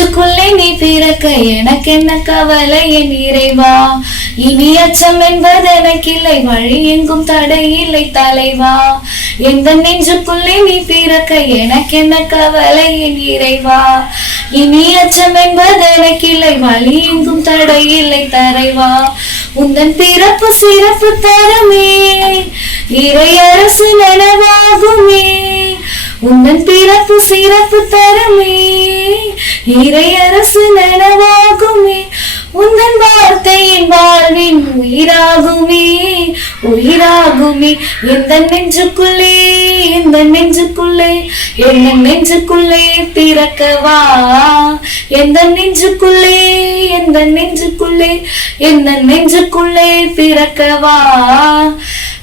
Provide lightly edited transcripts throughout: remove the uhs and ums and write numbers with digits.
நெஞ்சுக்குள்ளே நீ பிறக்க எனக்கு என்ன கவலை என் இறைவா. இனி அச்சம் என்பது எனக்கில்லை, வழி எங்கும் தடை இல்லை தலைவா. எந்த நெஞ்சுக்குள்ளே நீ பிறக்க எனக்கு என்ன கவலை என் இறைவா. இனி அச்சம் என்பது எனக்கில்லை, வழி எங்கும் தடை இல்லை தலைவா. உந்தன் பிறப்பு சிறப்பு தரமே, இறையரசு நனவாகுமே. உந்தன் பிறப்பு சிறப்பு தரமே, இறையரசு நனவாகுமே. உந்தன் வார்த்தையின் வாழ்வின் உயிராகுமே, உயிராகுமே. எந்த நெஞ்சுக்குள்ளே, எந்த நெஞ்சுக்குள்ளே, எந்த நெஞ்சுக்குள்ளே பிறக்கவா. எந்த நெஞ்சுக்குள்ளே, எந்த நெஞ்சுக்குள்ளே, எந்த நெஞ்சுக்குள்ளே பிறக்கவா.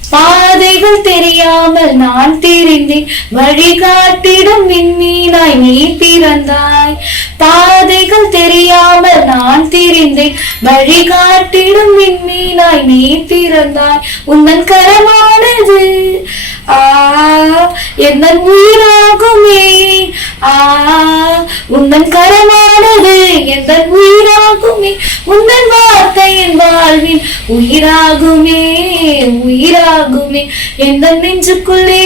பாதைகள் தெரியாமல் நான் திரிந்தேன், வழிகாட்டிடும் விண்மீனாய் நீ பிறந்தாய். பாதைகள் தெரியாமல் நான் திரிந்தேன், வழிகாட்டிடும் விண்மீனாய் நீ பிறந்தாய். உந்தன் கரமானது எந்த உயிராகுமே. உந்தன் கரமானது எந்த உயிராகுமே. உந்தன் வார்த்தையின் வாழ்வின் உயிராகுமே, உயிராகுமே. எந்த நெஞ்சுக்குள்ளே,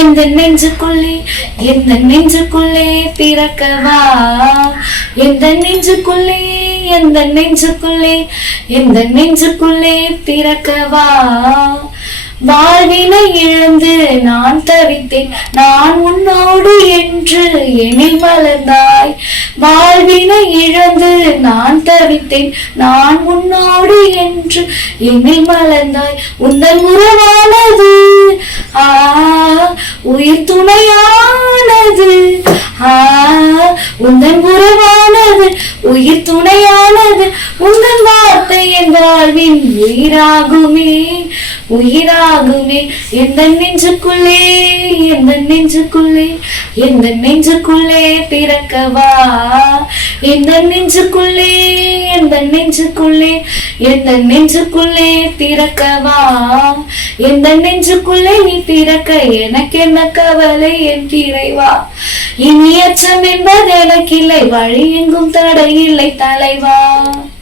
எந்த நெஞ்சுக்குள்ளே, எந்த நெஞ்சுக்குள்ளே பிறக்கவா. எந்த நெஞ்சுக்குள்ளே, எந்த நெஞ்சுக்குள்ளே, எந்த நெஞ்சுக்குள்ளே பிறக்கவா. வாழ்வினை இழந்து நான் தவித்தேன், நான் உன்னோடு என்று எனில் மலர்ந்தாய். வாழ்வினை இழந்து நான் தவித்தேன், நான் உன்னோடு என்று எனில் மலர்ந்தாய். உந்தன் உறவானது உயிர் துணையானது. உந்தன் உறவானது உயிர் துணையானது. உந்தன் வார்த்தை என் வாழ்வின் உயிராகுமே, உயிராகுமே. எந்த நெஞ்சுக்குள்ளே, எந்த நெஞ்சுக்குள்ளே, எந்த நெஞ்சுக்குள்ளே பிறக்கவா. எந்த நெஞ்சுக்குள்ளே, எந்த நெஞ்சுக்குள்ளே, எந்த நெஞ்சுக்குள்ளே பிறக்கவா. எந்த நெஞ்சுக்குள்ளே நீ பிறக்க எனக்கு என்ன கவலை என் இறைவா. இனி அச்சம் என்பது எனக்கில்லை, வழி எங்கும் தடை இல்லை தலைவா.